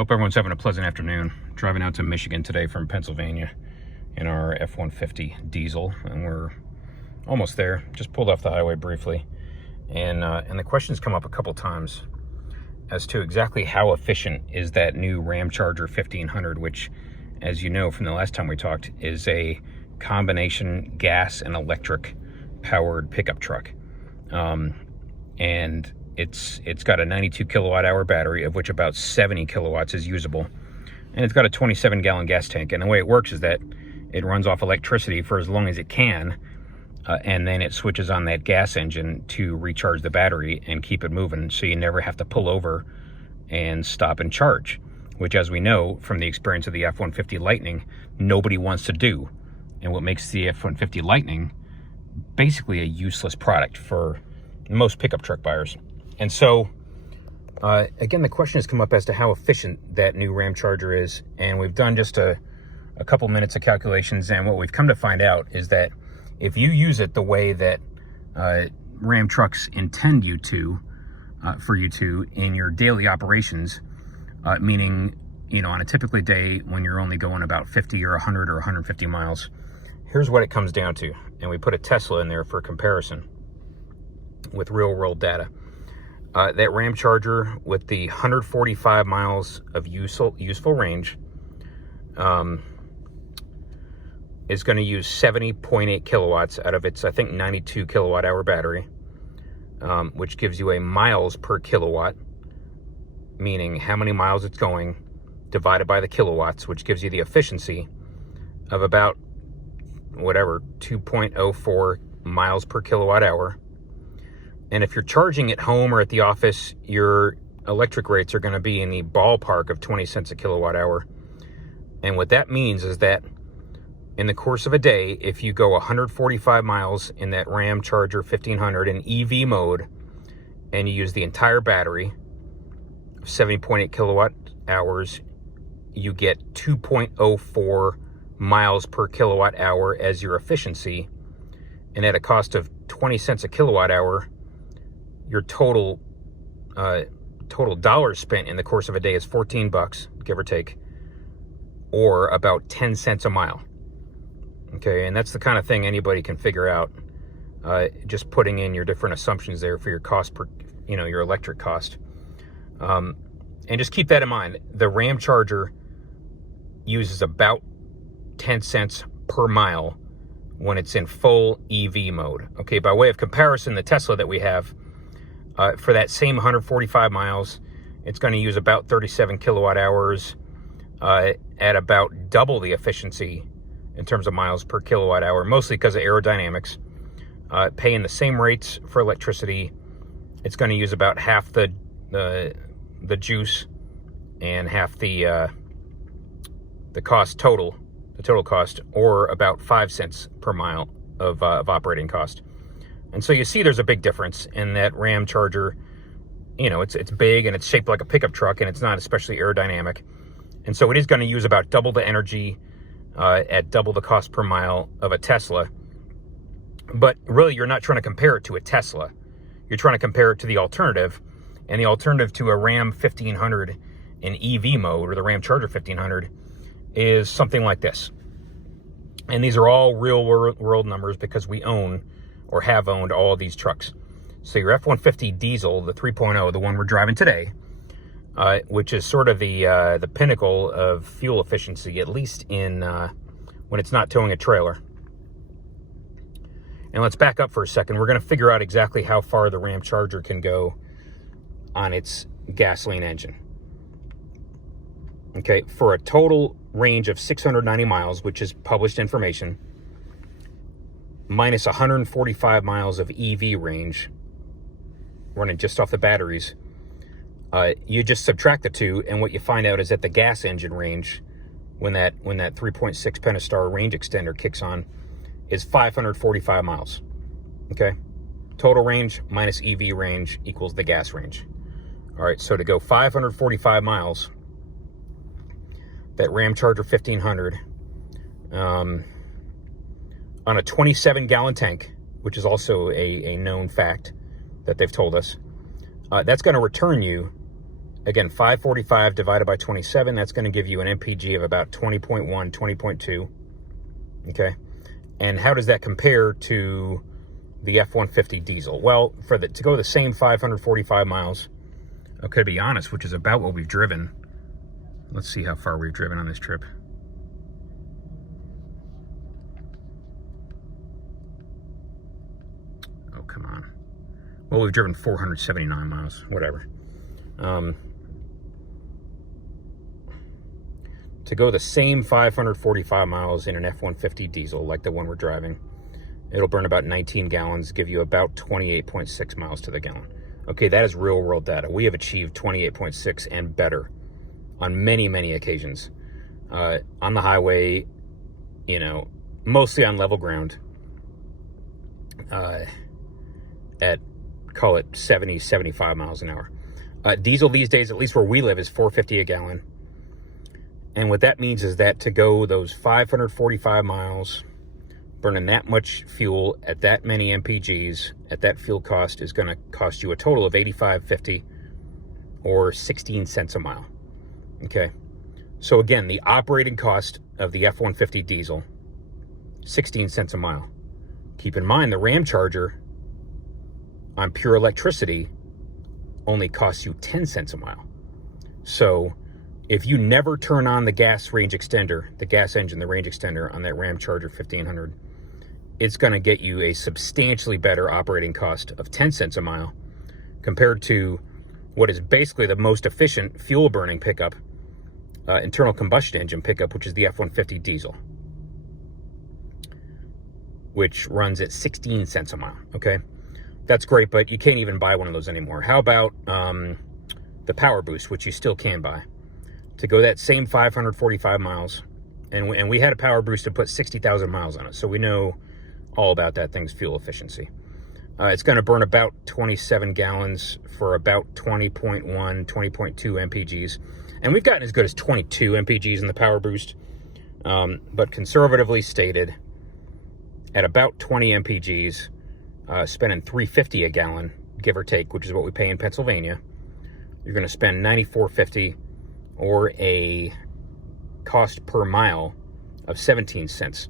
Hope everyone's having a pleasant afternoon. Driving out to Michigan today from Pennsylvania in our F-150 diesel, and we're almost there. Just pulled off the highway briefly, and the questions come up a couple times as to exactly how efficient is that new Ramcharger 1500, which, as you know from the last time we talked, is a combination gas and electric powered pickup truck, and it's got a 92 kilowatt hour battery, of which about 70 kilowatts is usable, and it's got a 27 gallon gas tank. And the way it works is that it runs off electricity for as long as it can, and then it switches on that gas engine to recharge the battery and keep it moving, so you never have to pull over and stop and charge, which, as we know from the experience of the F-150 Lightning, nobody wants to do. And what makes the F-150 Lightning basically a useless product for most pickup truck buyers. And so, again, the question has come up as to how efficient that new Ramcharger is, and we've done just a couple minutes of calculations, and what we've come to find out is that if you use it the way that Ram trucks intend you to, for you to, in your daily operations, meaning, you know, on a typically day when you're only going about 50 or 100 or 150 miles, here's what it comes down to. And we put a Tesla in there for comparison with real world data. That Ramcharger with the 145 miles of useful range is going to use 70.8 kilowatts out of its, I think, 92 kilowatt hour battery, which gives you a miles per kilowatt, meaning how many miles it's going divided by the kilowatts, which gives you the efficiency of about, whatever, 2.04 miles per kilowatt hour. And if you're charging at home or at the office, your electric rates are going to be in the ballpark of 20 cents a kilowatt hour. And what that means is that in the course of a day, if you go 145 miles in that Ramcharger 1500 in EV mode, and you use the entire battery, 70.8 kilowatt hours, you get 2.04 miles per kilowatt hour as your efficiency. And at a cost of 20 cents a kilowatt hour, your total dollars spent in the course of a day is $14, give or take, or about 10 cents a mile. Okay, and that's the kind of thing anybody can figure out, just putting in your different assumptions there for your cost per, you know, your electric cost. And just keep that in mind. The Ramcharger uses about 10 cents per mile when it's in full EV mode. Okay, by way of comparison, the Tesla that we have, for that same 145 miles, it's going to use about 37 kilowatt hours at about double the efficiency in terms of miles per kilowatt hour, mostly because of aerodynamics. Paying the same rates for electricity, it's going to use about half the juice and half the cost total, the total cost, or about 5 cents per mile of operating cost. And so you see there's a big difference in that Ramcharger. You know, it's big and it's shaped like a pickup truck, and it's not especially aerodynamic. And so it is going to use about double the energy at double the cost per mile of a Tesla. But really, you're not trying to compare it to a Tesla. You're trying to compare it to the alternative. And the alternative to a Ram 1500 in EV mode, or the Ramcharger 1500, is something like this. And these are all real world numbers because we own or have owned all of these trucks. So your F-150 diesel, the 3.0, the one we're driving today, which is sort of the pinnacle of fuel efficiency, at least in when it's not towing a trailer. And let's back up for a second. We're going to figure out exactly how far the Ramcharger can go on its gasoline engine. Okay, for a total range of 690 miles, which is published information, minus 145 miles of EV range, running just off the batteries, you just subtract the two, and what you find out is that the gas engine range, when that 3.6 Pentastar range extender kicks on, is 545 miles. Okay, total range minus EV range equals the gas range. All right, so to go 545 miles, that Ramcharger 1500, on a 27 gallon tank, which is also a known fact that they've told us, that's going to return you Again, 545 divided by 27, that's going to give you an MPG of about 20.1, 20.2. Okay. And how does that compare to the F-150 diesel? Well, to go the same 545 miles, okay, to be honest, which is about what we've driven. Let's see how far we've driven on this trip. Oh, come on. Well, we've driven 479 miles, whatever. To go the same 545 miles in an F-150 diesel, like the one we're driving, it'll burn about 19 gallons, give you about 28.6 miles to the gallon. Okay, that is real world data. We have achieved 28.6 and better on many, many occasions. On the highway, mostly on level ground, at, call it 70, 75 miles an hour. Diesel these days, at least where we live, is $4.50 a gallon. And what that means is that to go those 545 miles, burning that much fuel at that many MPGs, at that fuel cost, is going to cost you a total of $85.50 or 16 cents a mile. Okay. So again, the operating cost of the F-150 diesel, 16 cents a mile. Keep in mind, the Ramcharger on pure electricity only costs you 10 cents a mile. So if you never turn on the gas range extender, the gas engine, the range extender on that Ramcharger 1500, it's going to get you a substantially better operating cost of 10 cents a mile compared to what is basically the most efficient fuel burning pickup, internal combustion engine pickup, which is the F-150 diesel, which runs at 16 cents a mile. Okay. That's great, but you can't even buy one of those anymore. How about the Power Boost, which you still can buy? To go that same 545 miles, and we had a Power Boost to put 60,000 miles on it, so we know all about that thing's fuel efficiency. It's going to burn about 27 gallons for about 20.1, 20.2 MPGs, and we've gotten as good as 22 MPGs in the Power Boost, but conservatively stated, at about 20 MPGs, spending $3.50 a gallon, give or take, which is what we pay in Pennsylvania, you're going to spend $94.50 or a cost per mile of 17 cents.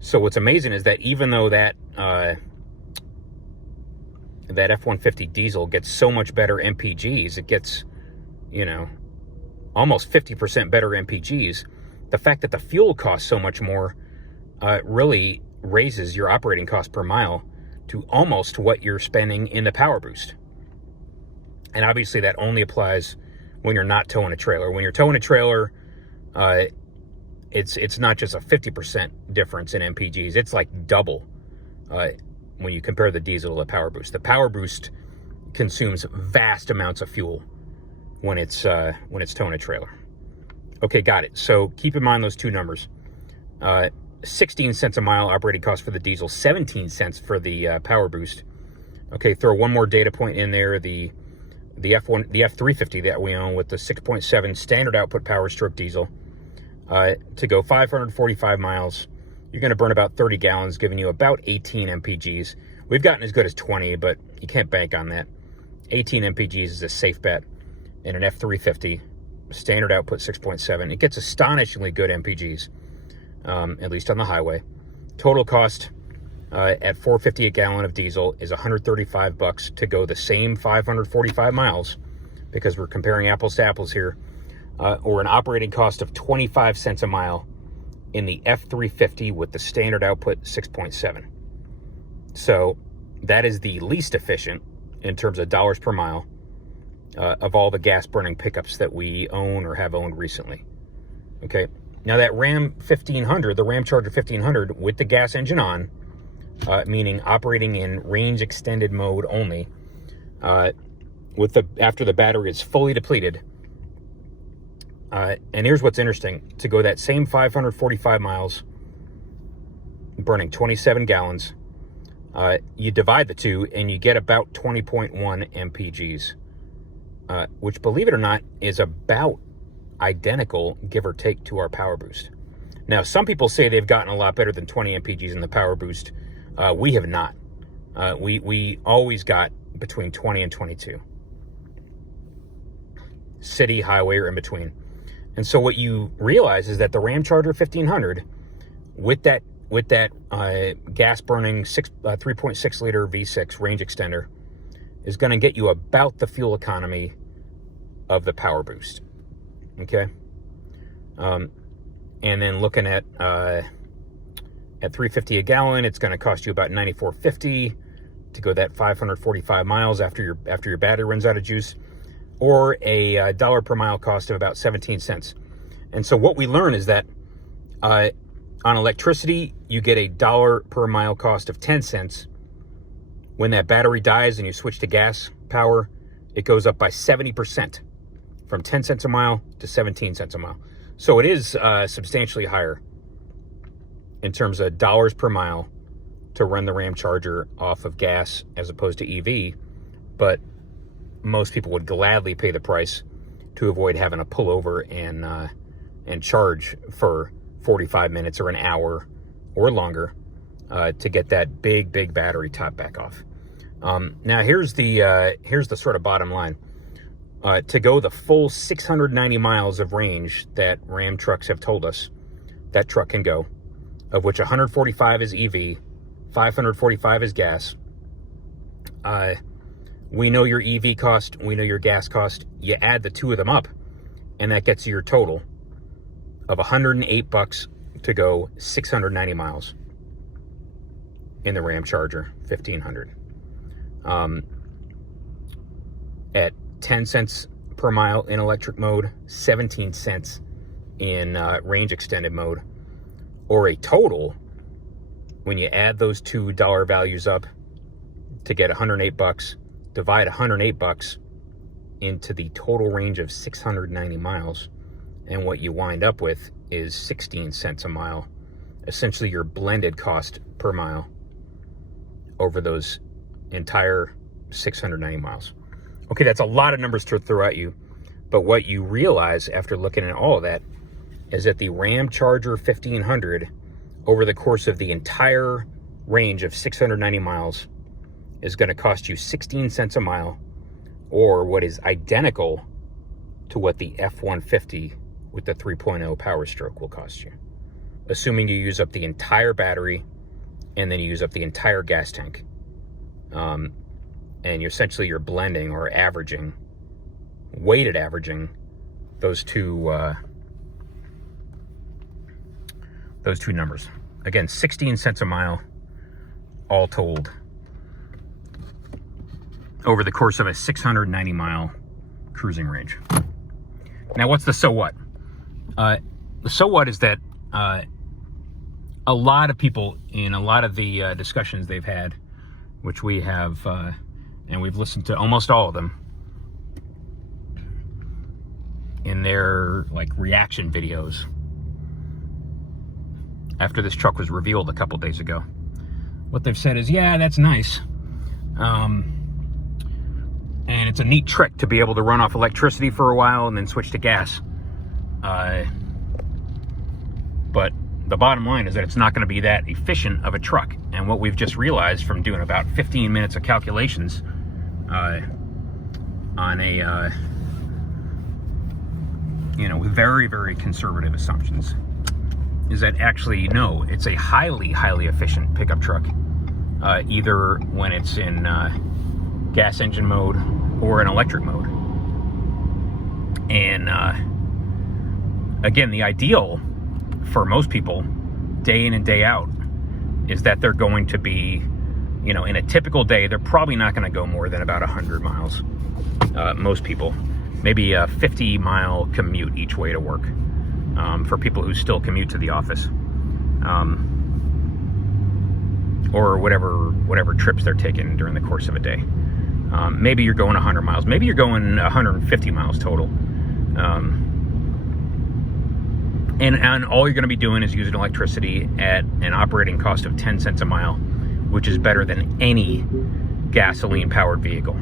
So what's amazing is that even though that F-150 diesel gets so much better MPGs, it gets, almost 50% better MPGs, the fact that the fuel costs so much more really raises your operating cost per mile to almost what you're spending in the Power Boost. And obviously that only applies when you're not towing a trailer. When you're towing a trailer, it's not just a 50% difference in MPGs. It's like double when you compare the diesel to the Power Boost. The Power Boost consumes vast amounts of fuel when it's towing a trailer. Okay, got it. So keep in mind those two numbers. 16 cents a mile operating cost for the diesel, 17 cents for the Power Boost. Okay, throw one more data point in there. The F-350 that we own with the 6.7 standard output power stroke diesel, to go 545 miles, you're going to burn about 30 gallons, giving you about 18 MPGs. We've gotten as good as 20, but you can't bank on that. 18 MPGs is a safe bet in an F-350, standard output 6.7. It gets astonishingly good MPGs, at least on the highway. Total cost at $4.50 a gallon of diesel is $135 to go the same 545 miles, because we're comparing apples to apples here, or an operating cost of 25 cents a mile in the F-350 with the standard output 6.7. So that is the least efficient in terms of dollars per mile of all the gas burning pickups that we own or have owned recently. Okay. Now that Ram 1500, the Ramcharger 1500 with the gas engine on, meaning operating in range extended mode only, after the battery is fully depleted. And here's what's interesting: to go that same 545 miles, burning 27 gallons, you divide the two and you get about 20.1 MPGs, which, believe it or not, is about identical, give or take, to our Power Boost. Now, some people say they've gotten a lot better than 20 MPGs in the Power Boost. We have not. We always got between 20 and 22. city, highway, or in between. And so what you realize is that the Ramcharger 1500, with that gas burning 3.6 liter V6 range extender, is going to get you about the fuel economy of the Power Boost. Okay. And then looking at 350 a gallon, it's going to cost you about $94.50 to go that 545 miles after your battery runs out of juice, or a dollar per mile cost of about 17 cents. And so what we learn is that on electricity, you get a dollar per mile cost of 10 cents. When that battery dies and you switch to gas power, it goes up by 70%, from 10 cents a mile to 17 cents a mile. So it is substantially higher in terms of dollars per mile to run the Ramcharger off of gas as opposed to EV, but most people would gladly pay the price to avoid having to pull over and charge for 45 minutes or an hour or longer to get that big battery top back off. Now here's the sort of bottom line. To go the full 690 miles of range that Ram trucks have told us that truck can go, of which 145 is EV, 545 is gas. We know your EV cost, we know your gas cost. You add the two of them up, and that gets you your total of $108 to go 690 miles in the Ramcharger 1500. At 10 cents per mile in electric mode, 17 cents in range extended mode, or a total, when you add those $2 values up to get $108, divide $108 into the total range of 690 miles, and what you wind up with is 16 cents a mile, essentially your blended cost per mile over those entire 690 miles. Okay, that's a lot of numbers to throw at you, but what you realize after looking at all of that is that the Ramcharger 1500, over the course of the entire range of 690 miles, is going to cost you 16 cents a mile, or what is identical to what the F-150 with the 3.0 Power Stroke will cost you, assuming you use up the entire battery and then you use up the entire gas tank. And you're blending or averaging, weighted averaging those two numbers. Again, 16 cents a mile, all told, over the course of a 690 mile cruising range. Now, what's the so what? The so what is that a lot of people in a lot of the discussions they've had, which we have, and we've listened to almost all of them, in their reaction videos after this truck was revealed a couple days ago. What they've said is, yeah, that's nice. And it's a neat trick to be able to run off electricity for a while and then switch to gas. But the bottom line is that it's not going to be that efficient of a truck. And what we've just realized from doing about 15 minutes of calculations on a, with very conservative assumptions, is that actually, no, it's a highly efficient pickup truck, either when it's in gas engine mode or in electric mode. And again, the ideal for most people, day in and day out, is that they're going to be, in a typical day, they're probably not going to go more than about 100 miles. Most people, maybe a 50-mile commute each way to work, for people who still commute to the office, or whatever trips they're taking during the course of a day. Maybe you're going 100 miles. Maybe you're going 150 miles total. And all you're going to be doing is using electricity at an operating cost of 10 cents a mile, which is better than any gasoline-powered vehicle.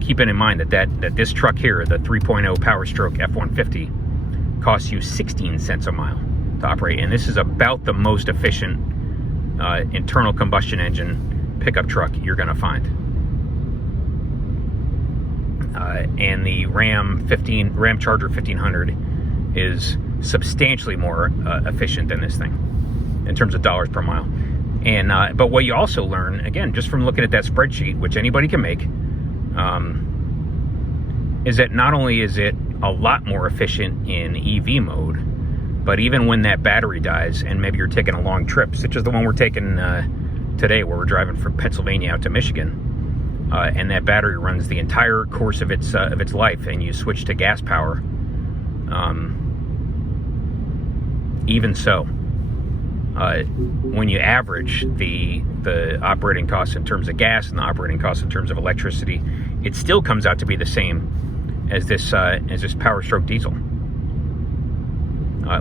Keeping in mind that this truck here, the 3.0 Power Stroke F-150, costs you 16 cents a mile to operate. And this is about the most efficient internal combustion engine pickup truck you're going to find. and the Ramcharger 1500 is substantially more efficient than this thing in terms of dollars per mile. And but what you also learn, again, just from looking at that spreadsheet, which anybody can make, is that not only is it a lot more efficient in EV mode, but even when that battery dies and maybe you're taking a long trip, such as the one we're taking today, where we're driving from Pennsylvania out to Michigan, and that battery runs the entire course of its life, and you switch to gas power, even so, when you average the operating costs in terms of gas and the operating costs in terms of electricity, it still comes out to be the same as this Power Stroke diesel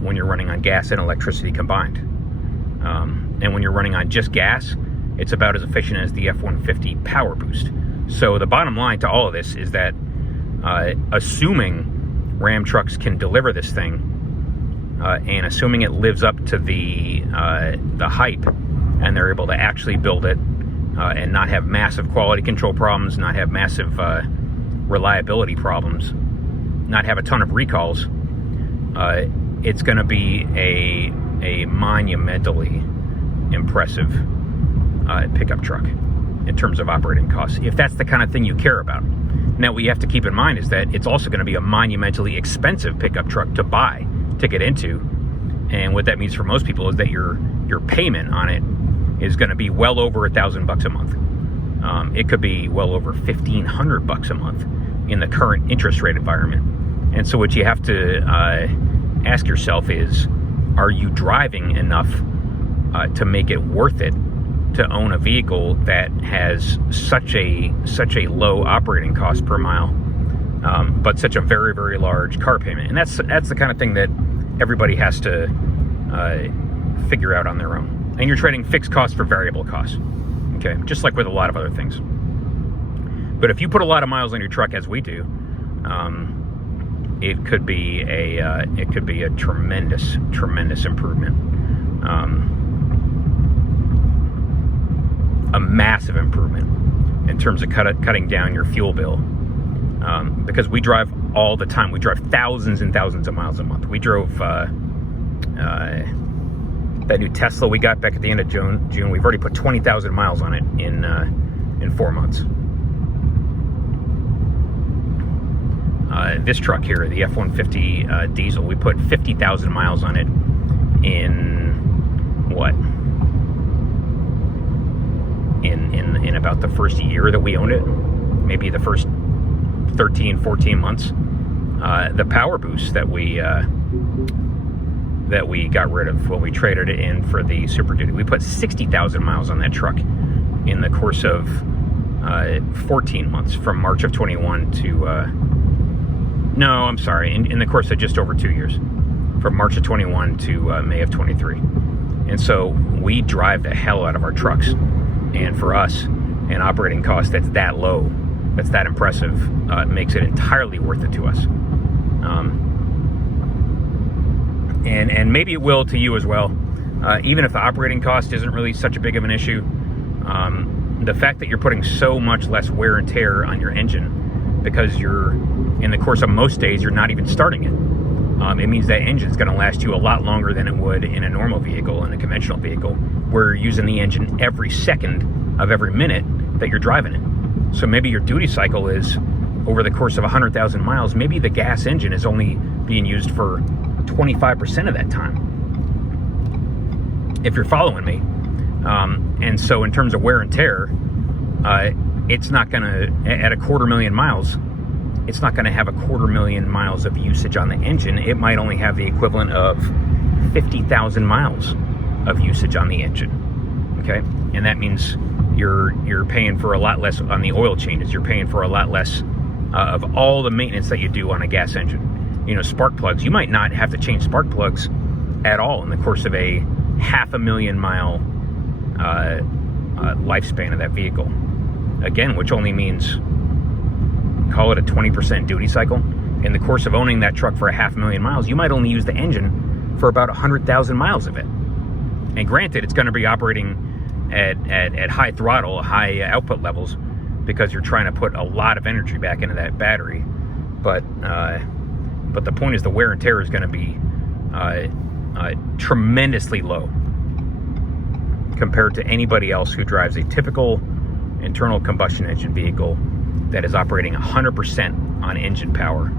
when you're running on gas and electricity combined. And when you're running on just gas, it's about as efficient as the F-150 Power Boost. So the bottom line to all of this is that assuming Ram trucks can deliver this thing, and assuming it lives up to the hype, and they're able to actually build it and not have massive quality control problems, not have massive reliability problems, not have a ton of recalls, it's going to be a monumentally impressive pickup truck in terms of operating costs, if that's the kind of thing you care about. Now, what you have to keep in mind is that it's also going to be a monumentally expensive pickup truck to buy, to get into. And what that means for most people is that your payment on it is going to be well over $1,000 a month. It could be well over $1,500 a month in the current interest rate environment. And so what you have to ask yourself is, are you driving enough to make it worth it to own a vehicle that has such a low operating cost per mile, but such a very, very large car payment? And that's the kind of thing that everybody has to figure out on their own. And you're trading fixed costs for variable costs, okay? Just like with a lot of other things. But if you put a lot of miles on your truck, as we do, it could be a tremendous improvement, a massive improvement in terms of cutting down your fuel bill, because we drive all the time. We drive thousands and thousands of miles a month. We drove that new Tesla we got back at the end of June. We've already put 20,000 miles on it in 4 months. This truck here, the F-150 diesel, we put 50,000 miles on it in what? In about the first year that we owned it, maybe the first 13, 14 months. The Power Boost that we got rid of when we traded it in for the Super Duty, we put 60,000 miles on that truck in the course of 14 months, from March of 21 to no, I'm sorry, in the course of just over 2 years, from March of 21 to May of 23. And so we drive the hell out of our trucks. And for us, an operating cost that's that low, that's that impressive, makes it entirely worth it to us. And maybe it will to you as well. Even if the operating cost isn't really such a big of an issue, the fact that you're putting so much less wear and tear on your engine, because you're, in the course of most days, you're not even starting it. It means that engine's going to last you a lot longer than it would in a normal vehicle, in a conventional vehicle, where you're using the engine every second of every minute that you're driving it. So maybe your duty cycle is, over the course of 100,000 miles, maybe the gas engine is only being used for 25% of that time, if you're following me. And so in terms of wear and tear, it's not going to, at 250,000 miles, it's not going to have 250,000 miles of usage on the engine. It might only have the equivalent of 50,000 miles of usage on the engine, okay? And that means you're paying for a lot less on the oil changes. You're paying for a lot less of all the maintenance that you do on a gas engine. You know, spark plugs, you might not have to change spark plugs at all in the course of a 500,000 mile lifespan of that vehicle. Again, which only means, call it a 20% duty cycle. In the course of owning that truck for 500,000 miles, you might only use the engine for about 100,000 miles of it. And granted, it's going to be operating at high throttle, high output levels, because you're trying to put a lot of energy back into that battery. But the point is the wear and tear is going to be tremendously low compared to anybody else who drives a typical internal combustion engine vehicle that is operating 100% on engine power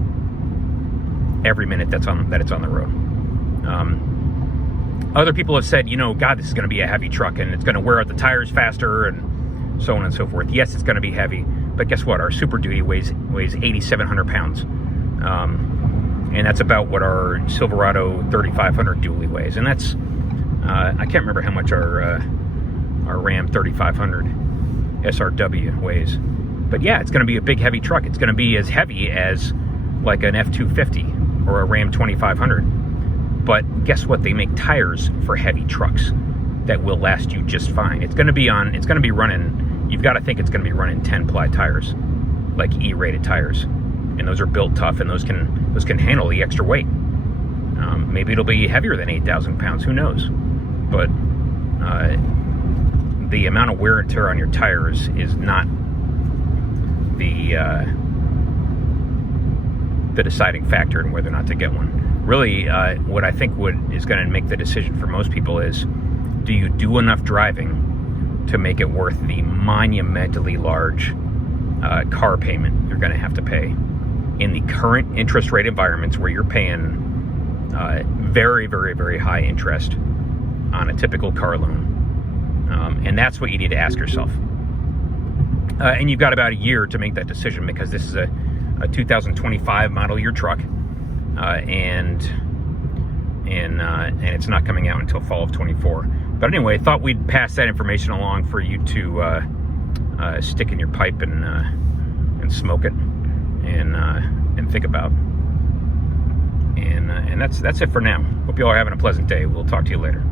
every minute that it's on the road. Other people have said, God, this is going to be a heavy truck and it's going to wear out the tires faster and so on and so forth. Yes, it's going to be heavy, but guess what? Our Super Duty weighs 8,700 pounds. And that's about what our Silverado 3500 dually weighs. And that's, I can't remember how much our Ram 3500 SRW weighs. But yeah, it's going to be a big, heavy truck. It's going to be as heavy as like an F250 or a Ram 2500. But guess what? They make tires for heavy trucks that will last you just fine. It's going to be running, you've got to think it's going to be running 10-ply tires, like E-rated tires. And those are built tough, and those can handle the extra weight. Maybe it'll be heavier than 8,000 pounds, who knows? But the amount of wear and tear on your tires is not the deciding factor in whether or not to get one. Really, what I think is going to make the decision for most people is, do you do enough driving to make it worth the monumentally large car payment you're going to have to pay in the current interest rate environments where you're paying very, very, very high interest on a typical car loan. And that's what you need to ask yourself. And you've got about a year to make that decision, because this is a 2025 model year truck, and it's not coming out until fall of 24. But anyway, I thought we'd pass that information along for you to stick in your pipe and smoke it and think about. And that's it for now. Hope you all are having a pleasant day. We'll talk to you later.